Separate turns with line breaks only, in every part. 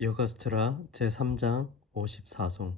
요가수트라 제3장 54송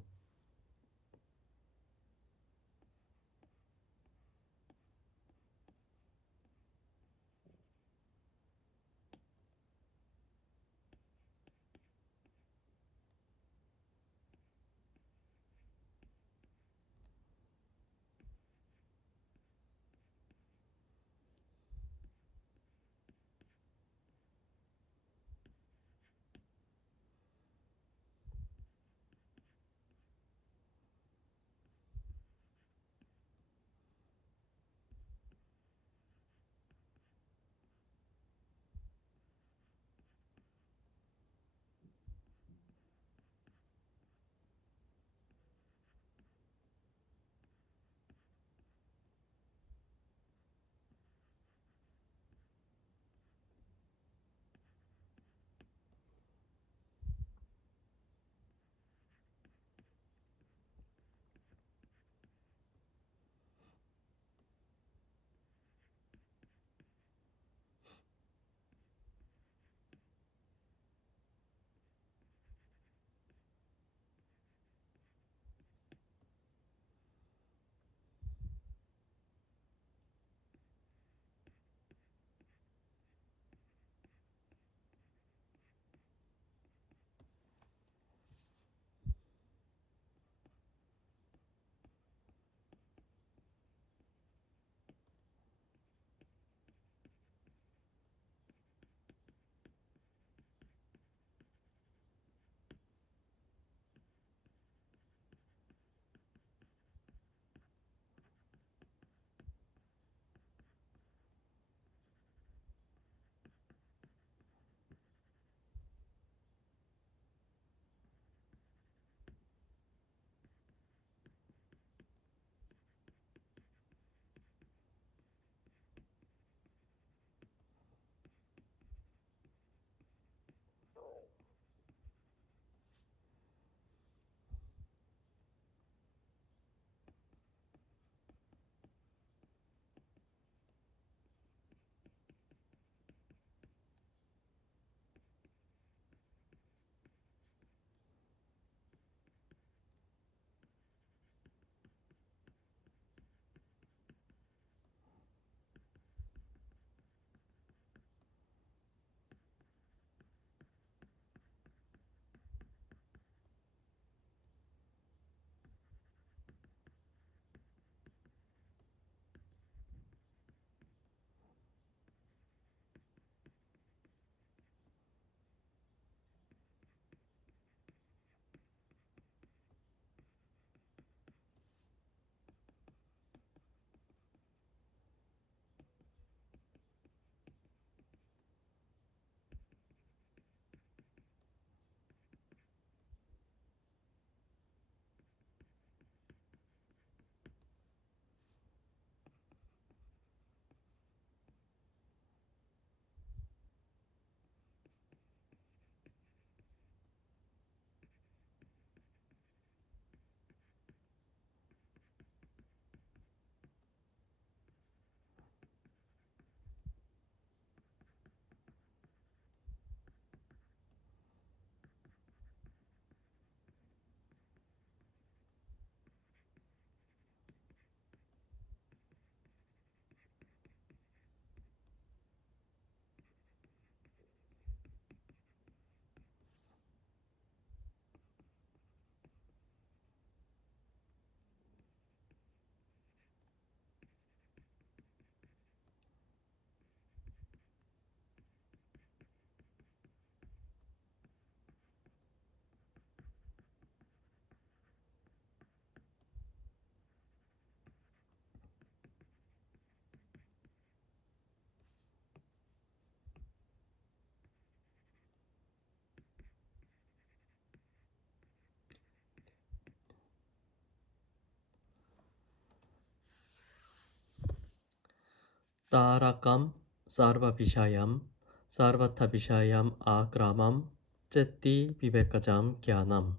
따라감 사르바비샤얌 사르바타비샤얌 아그라맘 째띠 비베까잠 기아남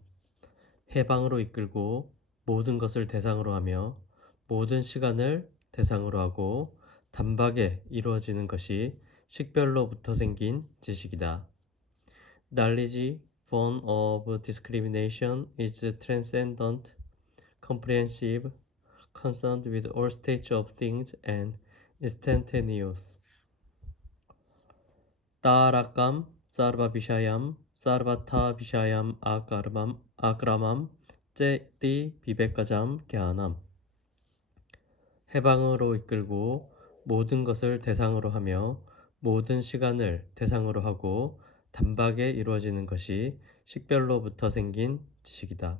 해방으로 이끌고 모든 것을 대상으로 하며 모든 시간을 대상으로 하고 단박에 이루어지는 것이 식별로부터 생긴 지식이다. 날리지 form of discrimination is transcendent, comprehensive, concerned with all states of things and instantaneous. 따라감 sarva vishayam sarvatha vishayam akramam akramam 제띠 비백가잠 개안함 해방으로 이끌고 모든 것을 대상으로 하며 모든 시간을 대상으로 하고 단박에 이루어지는 것이 식별로부터 생긴 지식이다.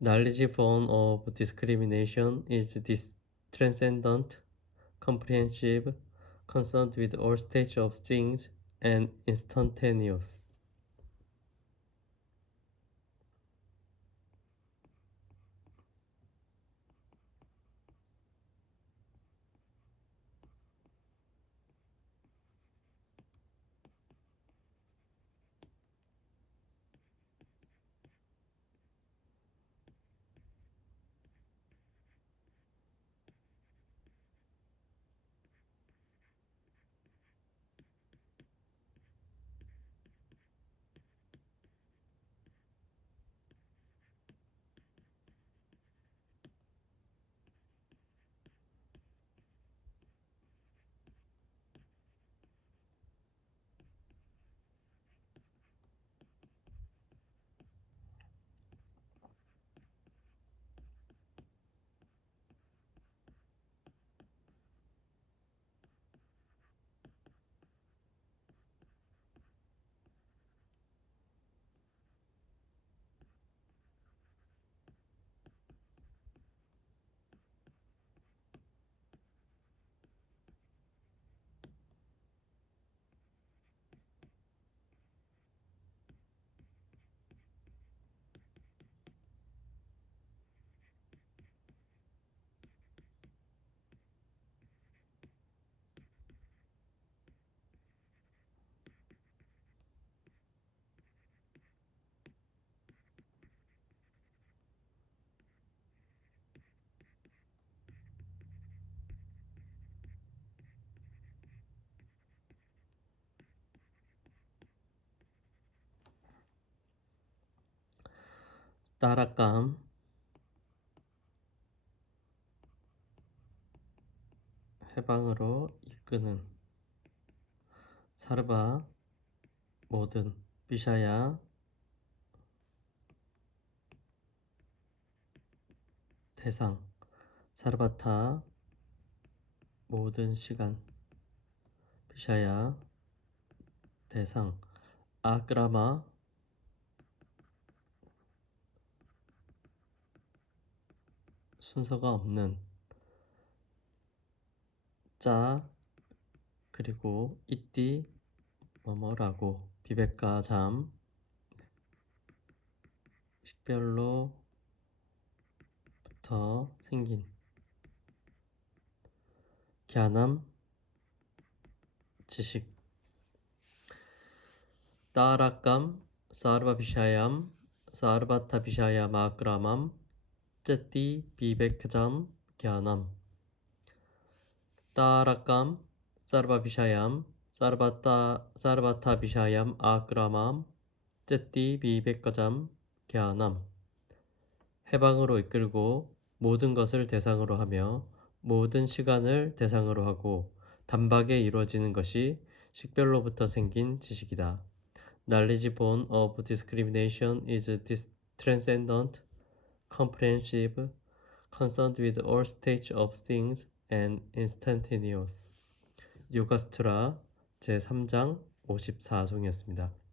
Knowledge born of discrimination is this transcendent, comprehensive, concerned with all states of things and instantaneous. 따라감. 해방으로 이끄는. 사르바 모든 비샤야. 대상 사르바타 모든 시간. 비샤야 대상 아크라마 순서가 없는 짜 그리고 이띠 뭐뭐라고 비백과 잠 식별로부터 생긴 갸남 지식 따라감 사르바비샤얌 사르바타비샤얌 아크라맘 째띠 비백점 갸남 따라감 사르바비샤얌 사르바타 사르바타비샤얌 아크라맘 째띠 비백점 갸남 해방으로 이끌고 모든 것을 대상으로 하며 모든 시간을 대상으로 하고 단박에 이루어지는 것이 식별로부터 생긴 지식이다. Knowledge born of discrimination is transcendent, comprehensive, concerned with all states of things and instantaneous. 요가스트라 제3장 54송이었습니다.